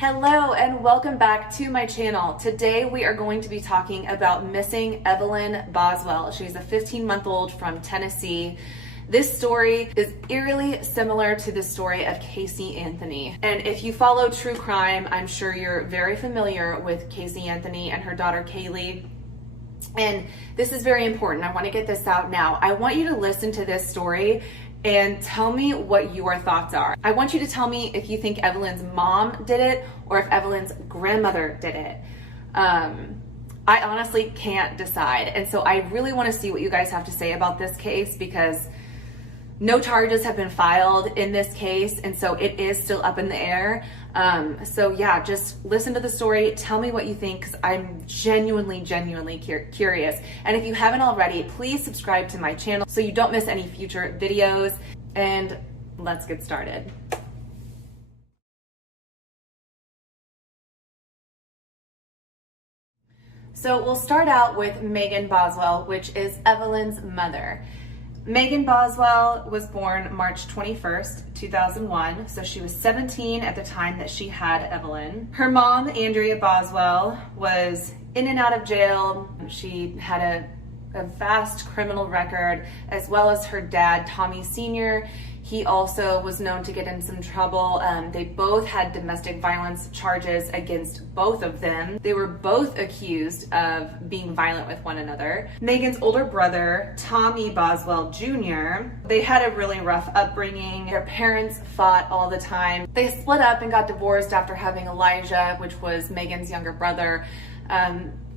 Hello and welcome back to my channel. Today we are going to be talking about missing Evelyn Boswell. She's a 15-month-old from Tennessee. This story is eerily similar to the story of Casey Anthony. And if you follow true crime, I'm sure you're very familiar with Casey Anthony and her daughter Kaylee. And this is very important. I want to get this out now. I want you to listen to this story and tell me what your thoughts are. I want you to tell me if you think Evelyn's mom did it or if Evelyn's grandmother did it. I honestly can't decide. And so I really want to see what you guys have to say about this case because no charges have been filed in this case. And so it is still up in the air. So yeah, just listen to the story. Tell me what you think because I'm genuinely curious. And if you haven't already, please subscribe to my channel so you don't miss any future videos. And let's get started. So we'll start out with Megan Boswell, which is Evelyn's mother. Megan Boswell was born March 21st, 2001, so she was 17 at the time that she had Evelyn. Her mom, Andrea Boswell, was in and out of jail. She had a vast criminal record, as well as her dad, Tommy Sr. He also was known to get in some trouble. They both had domestic violence charges against both of them. They were both accused of being violent with one another. Megan's older brother, Tommy Boswell Jr., they had a really rough upbringing. Their parents fought all the time. They split up and got divorced after having Elijah, which was Megan's younger brother.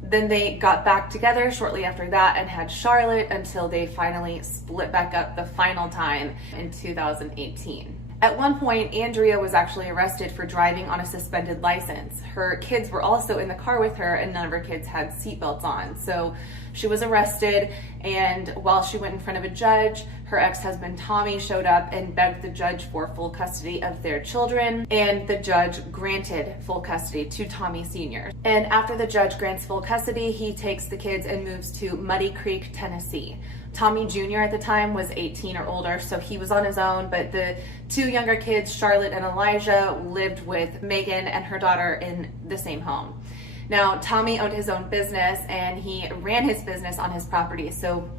Then they got back together shortly after that and had Charlotte until they finally split back up the final time in 2018. At one point, Andrea was actually arrested for driving on a suspended license. Her kids were also in the car with her and none of her kids had seatbelts on. So she was arrested, and while she went in front of a judge, her ex-husband Tommy showed up and begged the judge for full custody of their children, and the judge granted full custody to Tommy Sr. And after the judge grants full custody, he takes the kids and moves to Muddy Creek, Tennessee. Tommy Jr. at the time was 18 or older, so he was on his own, but the two younger kids, Charlotte and Elijah, lived with Megan and her daughter in the same home. Now, Tommy owned his own business and he ran his business on his property. So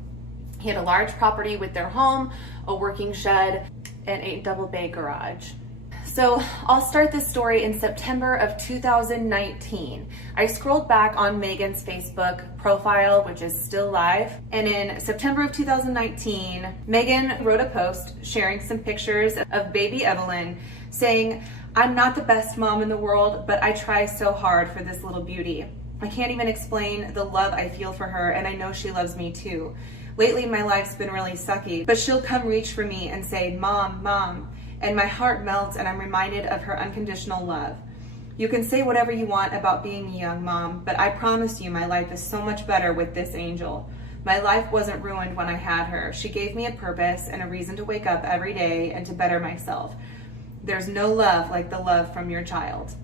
he had a large property with their home, a working shed, and a double bay garage. So I'll start this story in September of 2019. I scrolled back on Megan's Facebook profile, which is still live. And in September of 2019, Megan wrote a post sharing some pictures of baby Evelyn saying, "I'm not the best mom in the world, but I try so hard for this little beauty. I can't even explain the love I feel for her, and I know she loves me too. Lately, my life's been really sucky, but she'll come reach for me and say, 'Mom, Mom,' and my heart melts and I'm reminded of her unconditional love. You can say whatever you want about being a young mom, but I promise you my life is so much better with this angel. My life wasn't ruined when I had her. She gave me a purpose and a reason to wake up every day and to better myself. There's no love like the love from your child."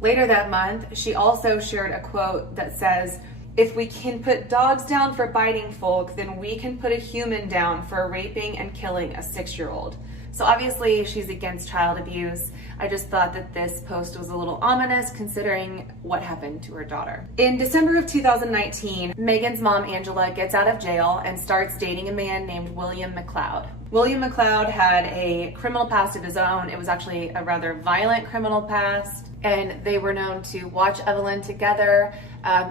Later that month, she also shared a quote that says, "If we can put dogs down for biting folk, then we can put a human down for raping and killing a 6-year-old." So obviously she's against child abuse. I just thought that this post was a little ominous considering what happened to her daughter. In December of 2019, Megan's mom, Angela, gets out of jail and starts dating a man named William McLeod. William McLeod had a criminal past of his own. It was actually a rather violent criminal past, and they were known to watch Evelyn together.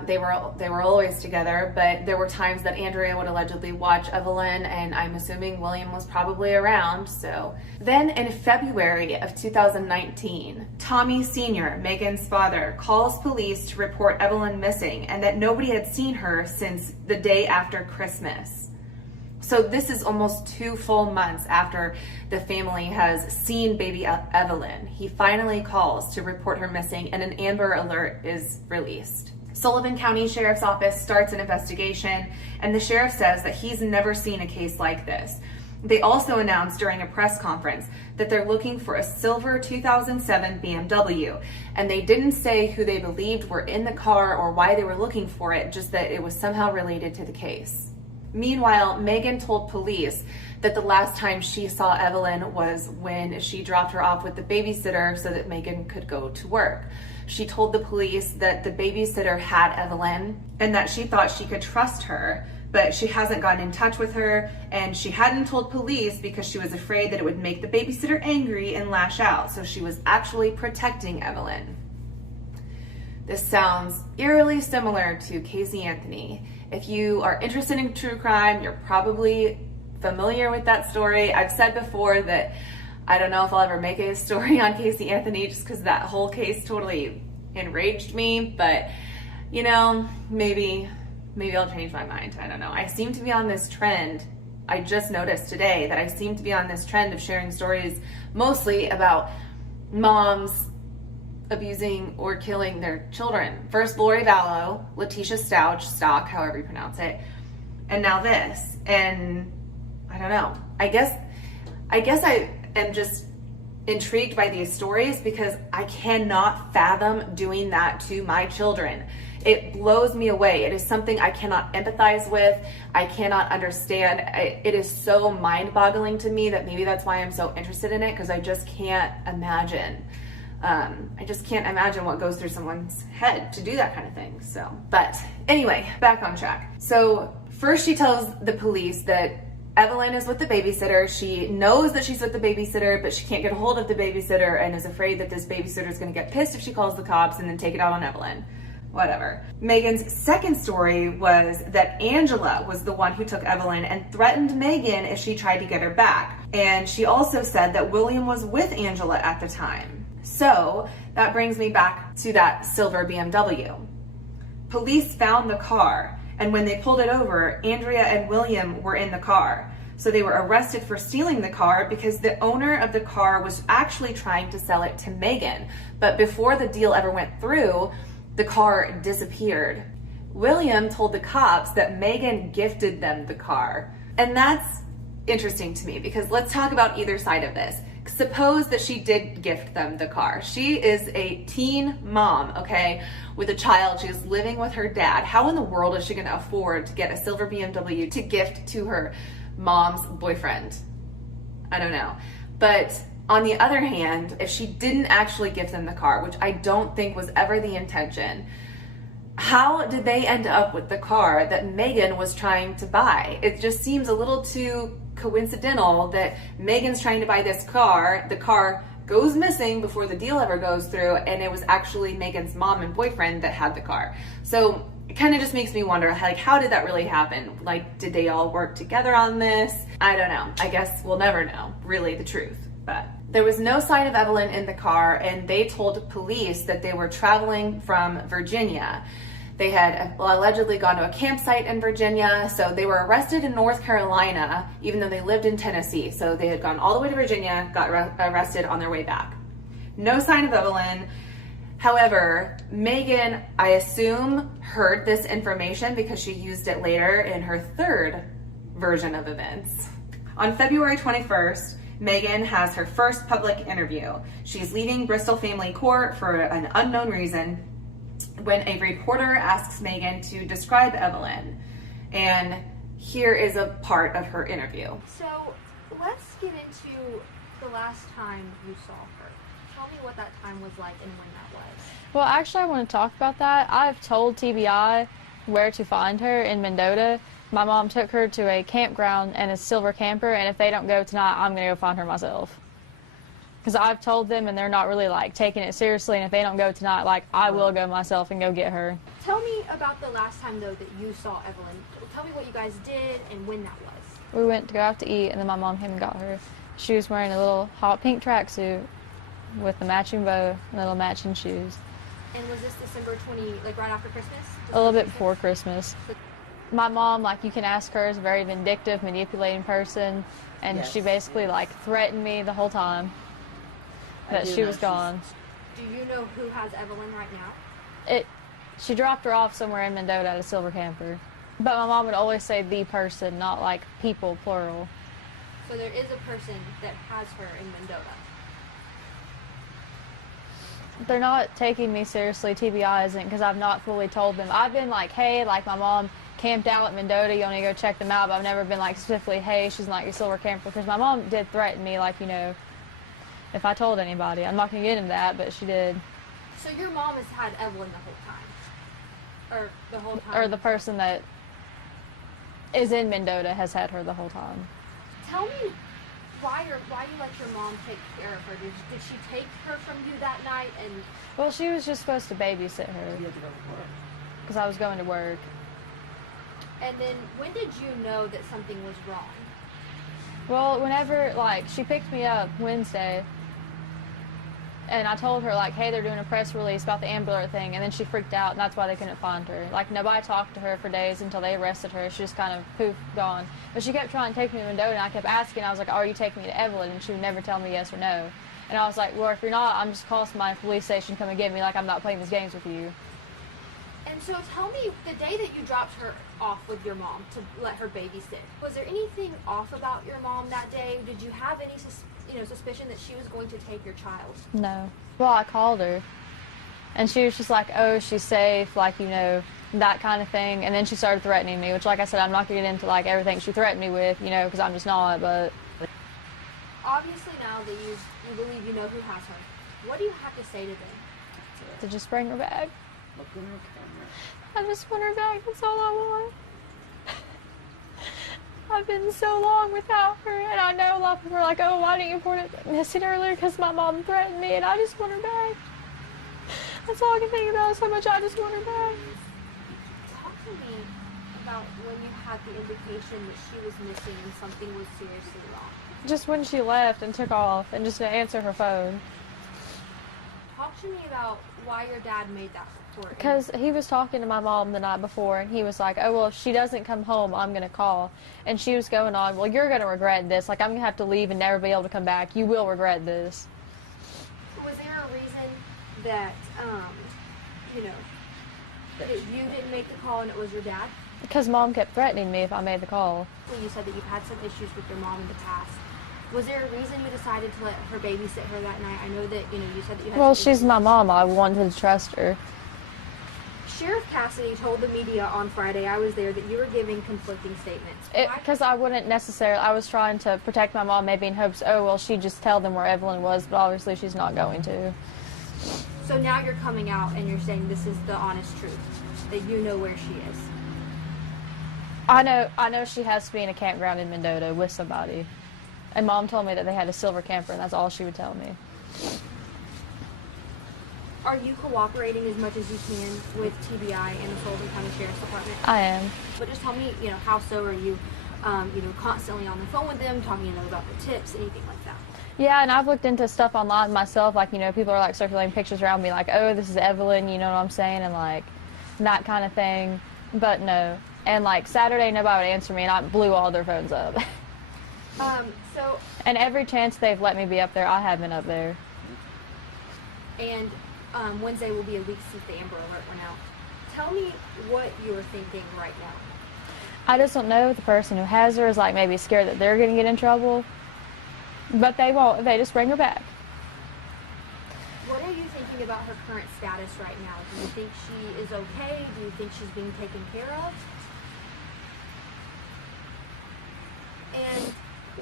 They were always together, but there were times that Andrea would allegedly watch Evelyn, and I'm assuming William was probably around. So then in February of 2019, Tommy Sr., Megan's father, calls police to report Evelyn missing and that nobody had seen her since the day after Christmas. So this is almost 2 full months after the family has seen baby Evelyn. He finally calls to report her missing and an Amber Alert is released. Sullivan County Sheriff's Office starts an investigation, and the sheriff says that he's never seen a case like this. They also announced during a press conference that they're looking for a silver 2007 BMW, and they didn't say who they believed were in the car or why they were looking for it, just that it was somehow related to the case. Meanwhile, Megan told police that the last time she saw Evelyn was when she dropped her off with the babysitter so that Megan could go to work. She told the police that the babysitter had Evelyn and that she thought she could trust her, but she hasn't gotten in touch with her, and she hadn't told police because she was afraid that it would make the babysitter angry and lash out, so she was actually protecting Evelyn. This sounds eerily similar to Casey Anthony. If you are interested in true crime, you're probably familiar with that story. I've said before that I don't know if I'll ever make a story on Casey Anthony just because that whole case totally enraged me, but you know, maybe I'll change my mind. I don't know. I seem to be on this trend. I just noticed today that I seem to be on this trend of sharing stories mostly about moms abusing or killing their children. First Lori Vallow, Letitia Stock, however you pronounce it, and now this. And I don't know. I guess I am just intrigued by these stories because I cannot fathom doing that to my children. It blows me away. It is something I cannot empathize with. I cannot understand. It is so mind-boggling to me that maybe that's why I'm so interested in it, because I just can't imagine. I just can't imagine what goes through someone's head to do that kind of thing. So, but anyway, back on track. So first she tells the police that Evelyn is with the babysitter. She knows that she's with the babysitter, but she can't get a hold of the babysitter and is afraid that this babysitter is going to get pissed if she calls the cops and then take it out on Evelyn. Whatever. Megan's second story was that Angela was the one who took Evelyn and threatened Megan if she tried to get her back. And she also said that William was with Angela at the time. So that brings me back to that silver BMW. Police found the car, and when they pulled it over, Andrea and William were in the car. So they were arrested for stealing the car because the owner of the car was actually trying to sell it to Megan. But before the deal ever went through, the car disappeared. William told the cops that Megan gifted them the car. And that's interesting to me because let's talk about either side of this. Suppose that she did gift them the car. She is a teen mom, okay, with a child. She's living with her dad. How in the world is she going to afford to get a silver BMW to gift to her mom's boyfriend? I don't know. But on the other hand, if she didn't actually gift them the car, which I don't think was ever the intention, how did they end up with the car that Megan was trying to buy? It just seems a little too coincidental that Megan's trying to buy this car, the car goes missing before the deal ever goes through, and it was actually Megan's mom and boyfriend that had the car. So it kind of just makes me wonder, like, how did that really happen? Like, did they all work together on this? I don't know. I guess we'll never know, really, the truth. But there was no sign of Evelyn in the car, and they told police that they were traveling from Virginia. They had allegedly gone to a campsite in Virginia, so they were arrested in North Carolina, even though they lived in Tennessee. So they had gone all the way to Virginia, got arrested on their way back. No sign of Evelyn. However, Megan, I assume, heard this information because she used it later in her third version of events. On February 21st, Megan has her first public interview. She's leaving Bristol Family Court for an unknown reason when a reporter asks Megan to describe Evelyn. And here is a part of her interview. So let's get into the last time you saw her. Tell me what that time was like and when that was. Well, actually, I want to talk about that. I've told TBI where to find her in Mendota. My mom took her to a campground and a silver camper, and if they don't go tonight, I'm going to go find her myself. Because I've told them, and they're not really, like, taking it seriously, and if they don't go tonight, like, I will go myself and go get her. Tell me about the last time, though, that you saw Evelyn. Tell me what you guys did and when that was. We went to go out to eat, and then my mom came and got her. She was wearing a little hot pink tracksuit with the matching bow and little matching shoes. And was this December 20, like, right after Christmas? A little bit before Christmas. My mom, like, you can ask her, is a very vindictive, manipulating person, and Yes. she basically, like, threatened me the whole time that she was gone. Do you know who has Evelyn right now? She dropped her off somewhere in Mendota at a silver camper. But my mom would always say the person, not like people, plural. So there is a person that has her in Mendota. They're not taking me seriously, TBI isn't, because I've not fully told them. I've been like, hey, like, my mom camped out at Mendota, you want to go check them out, but I've never been like specifically, hey, she's not your silver camper, because my mom did threaten me, like, you know, if I told anybody. I'm not going to get into that, but she did. So your mom has had Evelyn the whole time? Or the whole time? Or the person that is in Mendota has had her the whole time. Tell me why you let your mom take care of her. Did she take her from you that night? And Well, she was just supposed to babysit her. Because I was going to work. And then when did you know that something was wrong? Well, whenever, like, she picked me up Wednesday, and I told her, like, hey, they're doing a press release about the Amber Alert thing, and then she freaked out, and that's why they couldn't find her. Like, nobody talked to her for days until they arrested her. She just kind of, poof, gone. But she kept trying to take me to Mendota, and I kept asking. I was like, are you taking me to Evelyn? And she would never tell me yes or no. And I was like, well, if you're not, I'm just calling my police station, come and get me. Like, I'm not playing these games with you. And so tell me, the day that you dropped her off with your mom to let her babysit, was there anything off about your mom that day? Did you have any suspicion that she was going to take your child? No. Well, I called her, and she was just like, oh, she's safe, like, you know, that kind of thing. And then she started threatening me, which, like I said, I'm not going to get into, like, everything she threatened me with, you know, because I'm just not, but... Obviously, now that you believe you know who has her, what do you have to say to them? To just bring her back. Look in her camera. I just want her back, that's all I want. I've been so long without her, and I know a lot of people are like, oh, why didn't you report it missing earlier? Because my mom threatened me, and I just want her back. That's all I can think about is how much I just want her back. Talk to me about when you had the indication that she was missing and something was seriously wrong. Just when she left and took off and just didn't answer her phone. Talk to me about why your dad made that report. Because he was talking to my mom the night before, and he was like, oh, well, if she doesn't come home, I'm going to call. And she was going on, well, you're going to regret this. Like, I'm going to have to leave and never be able to come back. You will regret this. Was there a reason that, that you didn't make the call and it was your dad? Because Mom kept threatening me if I made the call. Well, you said that you've had some issues with your mom in the past. Was there a reason you decided to let her babysit her that night? I know that, you said that you had Well, some she's issues. my mom. I wanted to trust her. Sheriff Cassidy told the media on Friday, I was there, that you were giving conflicting statements. Because I wouldn't necessarily, I was trying to protect my mom maybe in hopes, oh, well, she'd just tell them where Evelyn was, but obviously she's not going to. So now you're coming out and you're saying this is the honest truth, that you know where she is. I know she has to be in a campground in Mendota with somebody. And Mom told me that they had a silver camper, and that's all she would tell me. Are you cooperating as much as you can with TBI and the Sullivan County Sheriff's Department? I am. But just tell me, how so are you, constantly on the phone with them, talking to them about the tips, anything like that? Yeah, and I've looked into stuff online myself, like, people are, like, circulating pictures around me, like, oh, this is Evelyn, you know what I'm saying, and, like, that kind of thing. But no. And, like, Saturday, nobody would answer me, and I blew all their phones up. And every chance they've let me be up there, I have been up there. And Wednesday will be a week since the Amber Alert went out. Tell me what you're thinking right now. I just don't know if the person who has her is, like, maybe scared that they're going to get in trouble. But they won't. They just bring her back. What are you thinking about her current status right now? Do you think she is okay? Do you think she's being taken care of? And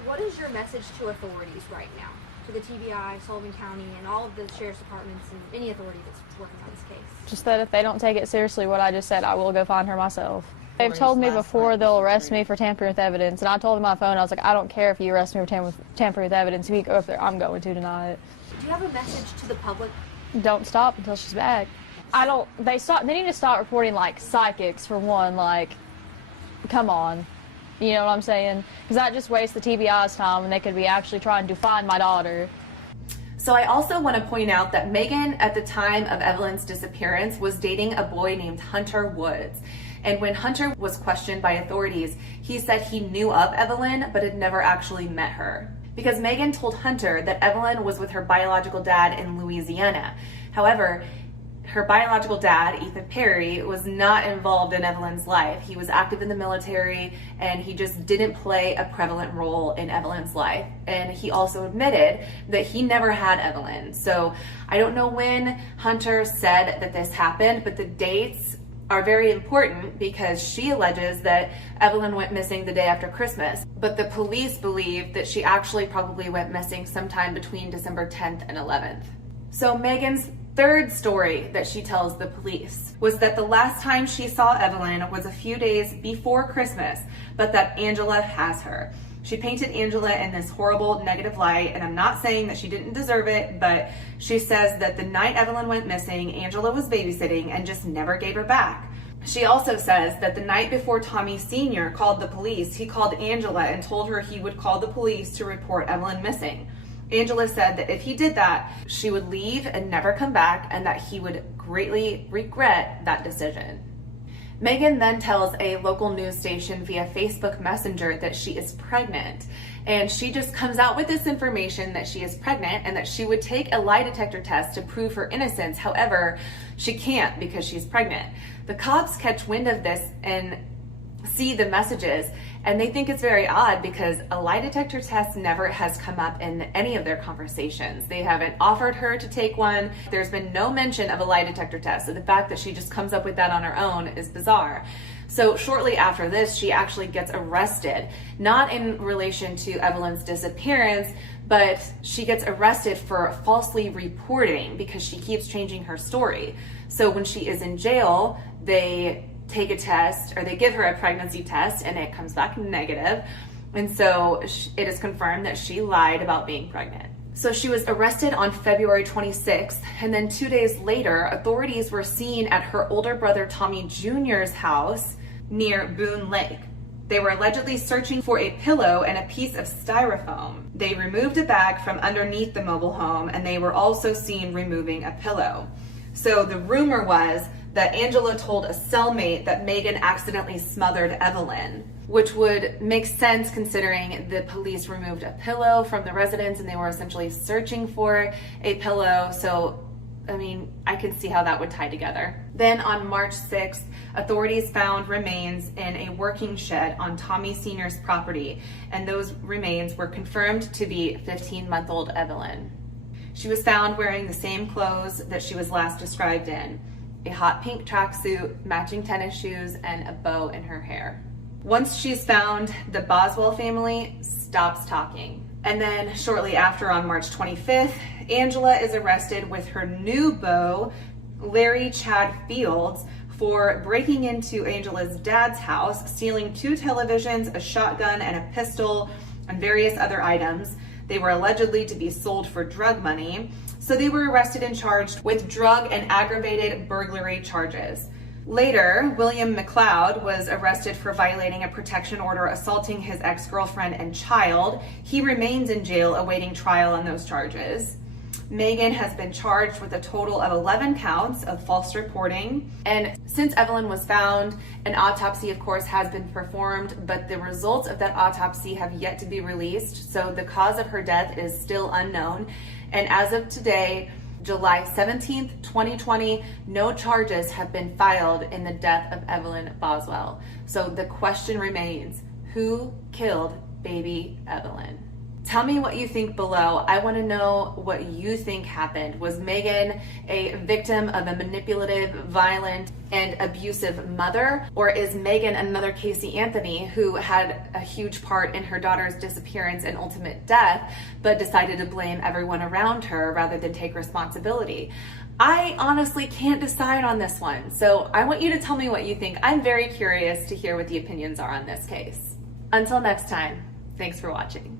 what is your message to authorities right now? To the TBI, Sullivan County, and all of the sheriff's departments and any authority that's working on this case? Just that if they don't take it seriously, what I just said, I will go find her myself. They've told me before they'll arrest me for tampering with evidence, and I told them on my phone, I was like, I don't care if you arrest me for tampering with evidence. If you go up there, I'm going to tonight. Do you have a message to the public? Don't stop until she's back. They need to stop reporting, like, psychics, for one, like, come on. You know what I'm saying? Because that just wastes the TBI's time when they could be actually trying to find my daughter. So I also want to point out that Megan, at the time of Evelyn's disappearance, was dating a boy named Hunter Woods. And when Hunter was questioned by authorities, he said he knew of Evelyn, but had never actually met her. Because Megan told Hunter that Evelyn was with her biological dad in Louisiana. However, her biological dad, Ethan Perry, was not involved in Evelyn's life. He was active in the military, and he just didn't play a prevalent role in Evelyn's life. And he also admitted that he never had Evelyn. So I don't know when Hunter said that this happened, but the dates are very important because she alleges that Evelyn went missing the day after Christmas, but the police believe that she actually probably went missing sometime between December 10th and 11th. So Megan's third story that she tells the police was that the last time she saw Evelyn was a few days before Christmas, but that Angela has her. She painted Angela in this horrible negative light, and I'm not saying that she didn't deserve it, but she says that the night Evelyn went missing, Angela was babysitting and just never gave her back. She also says that the night before Tommy Sr. called the police, he called Angela and told her he would call the police to report Evelyn missing. Angela said that if he did that, she would leave and never come back, and that he would greatly regret that decision. Megan then tells a local news station via Facebook Messenger that she is pregnant, and she just comes out with this information that she is pregnant and that she would take a lie detector test to prove her innocence. However, she can't because she's pregnant. The cops catch wind of this and see the messages, and they think it's very odd because a lie detector test never has come up in any of their conversations. They haven't offered her to take one. There's been no mention of a lie detector test, so the fact that she just comes up with that on her own is bizarre. So shortly after this, she actually gets arrested, not in relation to Evelyn's disappearance, but she gets arrested for falsely reporting because she keeps changing her story. So when she is in jail, they take a test, or they give her a pregnancy test, and it comes back negative. And so it is confirmed that she lied about being pregnant. So she was arrested on February 26th, and then 2 days later, authorities were seen at her older brother Tommy Jr.'s house near Boone Lake. They were allegedly searching for a pillow and a piece of styrofoam. They removed a bag from underneath the mobile home, and they were also seen removing a pillow. So the rumor was that Angela told a cellmate that Megan accidentally smothered Evelyn, which would make sense considering the police removed a pillow from the residence and they were essentially searching for a pillow. So, I mean, I can see how that would tie together. Then on March 6th, authorities found remains in a working shed on Tommy Sr.'s property, and those remains were confirmed to be 15-month-old Evelyn. She was found wearing the same clothes that she was last described in: a hot pink tracksuit, matching tennis shoes, and a bow in her hair. Once she's found, the Boswell family stops talking. And then shortly after, on March 25th, Angela is arrested with her new beau, Larry Chad Fields, for breaking into Angela's dad's house, stealing 2 televisions, a shotgun, and a pistol, and various other items. They were allegedly to be sold for drug money. So they were arrested and charged with drug and aggravated burglary charges. Later, William McLeod was arrested for violating a protection order, assaulting his ex-girlfriend and child. He remains in jail awaiting trial on those charges. Megan has been charged with a total of 11 counts of false reporting. And since Evelyn was found, an autopsy, of course, has been performed, but the results of that autopsy have yet to be released. So the cause of her death is still unknown. And as of today, July 17th, 2020, no charges have been filed in the death of Evelyn Boswell. So the question remains, who killed baby Evelyn? Tell me what you think below. I want to know what you think happened. Was Megan a victim of a manipulative, violent, and abusive mother? Or is Megan another Casey Anthony who had a huge part in her daughter's disappearance and ultimate death, but decided to blame everyone around her rather than take responsibility? I honestly can't decide on this one. So I want you to tell me what you think. I'm very curious to hear what the opinions are on this case. Until next time, thanks for watching.